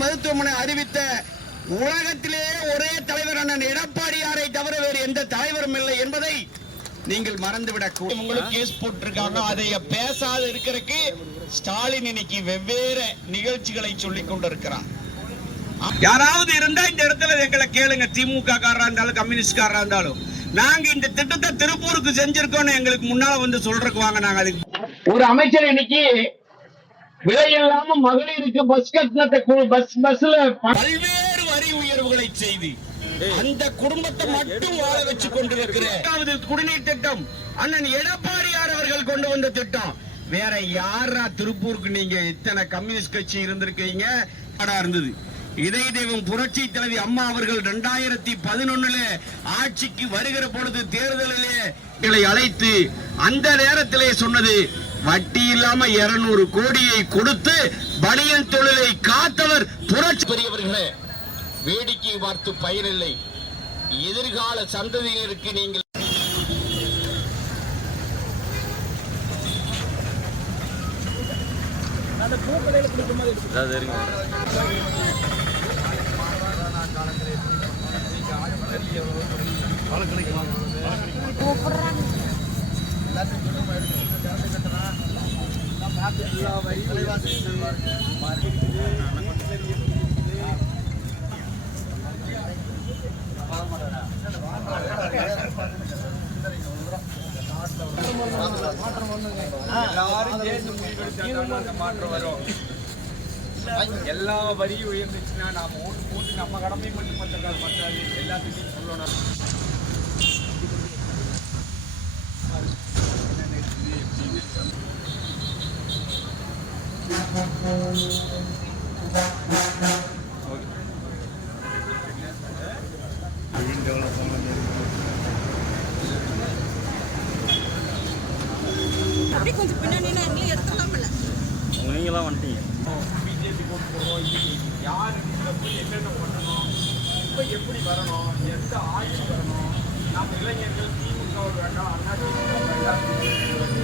மருத்துவமனை அறிவித்த உலகத்திலே ஒரே தலைவர் அண்ணன் எடப்பாடியாரை தவிர வேறு எந்த தலைவரும் இல்லை என்பதை நீங்கள் மறந்துவிடக் கூடாது உங்களுக்கு கேஸ் போட்டிருக்காங்க. அதை பேசாத இருக்கிறதுக்கு ஸ்டாலின் இன்னைக்கு வெவ்வேறு நிகழ்ச்சிகளை சொல்லிக் கொண்டிருக்கிறார். யாராவது இருந்தா இந்த இடத்துல எங்களை கேளுங்க. திமுக காரரா இருந்தாலும் கம்யூனிஸ்ட் காரரா இருந்தாலும். நாங்க இந்த திட்டத்தை திருப்பூருக்கு செஞ்சிருக்கோம்னு எங்களுக்கு முன்னால வந்து சொல்றதுக்கு வாங்க. நாங்க அதுக்கு ஒரு அமைச்சர் இன்னைக்கு விலை இல்லாம மகளிருக்கு பஸ் கட்டணத்தை கு- பஸ் பஸ்ல பல்வேறு வரி உயர்வுகளை செய்து அந்த குடும்பத்தை மட்டும் வாழ வச்சு கொண்டிருக்கிற இரண்டாவது குடிநீர் திட்டம் அண்ணன் எடப்பாடியார் அவர்கள் கொண்டு வந்த திட்டம். வேற யாரா திருப்பூருக்கு நீங்க இத்தனை கம்யூனிஸ்ட் கட்சி இருந்திருக்கீங்க? அடா இருந்தது. இதய தெய்வம் புரட்சி தலைவி அம்மா அவர்கள் இரண்டாயிரத்தி பதினொன்னுல ஆட்சிக்கு வருகிற பொழுது தேர்தலிலே அழைத்து அந்த நேரத்திலே சொன்னது வட்டி இல்லாம இருநூறு கோடியை கொடுத்து பனியன் தொழிலை காத்தவர் புரட்சி பெரியவர்களே வேடிக்கை பார்த்து பயனில்லை. எதிர்கால சந்ததியினருக்கு நீங்கள் எல்லாரும் சேர்ந்து முடிவெடுத்தாதான் அந்த மாற்றம் வரும் எல்லா வரியும் உயர்ந்துச்சுன்னா நாம ஓட்டு போட்டு நம்ம கடமை மட்டும் பத்திரக்காது பத்தாது எல்லாத்துக்கும் சொல்லணும். அப்படியே கொஞ்சம் பின்னாடி எங்களையும் எடுத்துடலாம்ல நீங்களாம் வந்துட்டீங்க பிஜேபி போட்டு போகிறோம் இன்னைக்கு யார் இதுல போய் என்னென்ன பண்ணணும் இப்போ எப்படி வரணும் எந்த ஆட்சி வரணும் நம்ம இளைஞர்கள் திமுக வேண்டாம் அண்ணா திமுக வேண்டாம்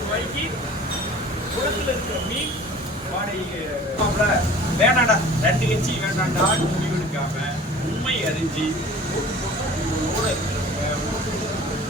பதினஞ்சு ரூபாய்க்கு குளத்துல இருக்கிற மீன் வாடகை மாப்ள, வேணாடா ரெண்டு கட்சி வேண்டாண்டா முடிவெடுக்காம உண்மை அறிஞ்சு ஓட்டு போட்டு இவங்களோட இருக்கிறவங்க,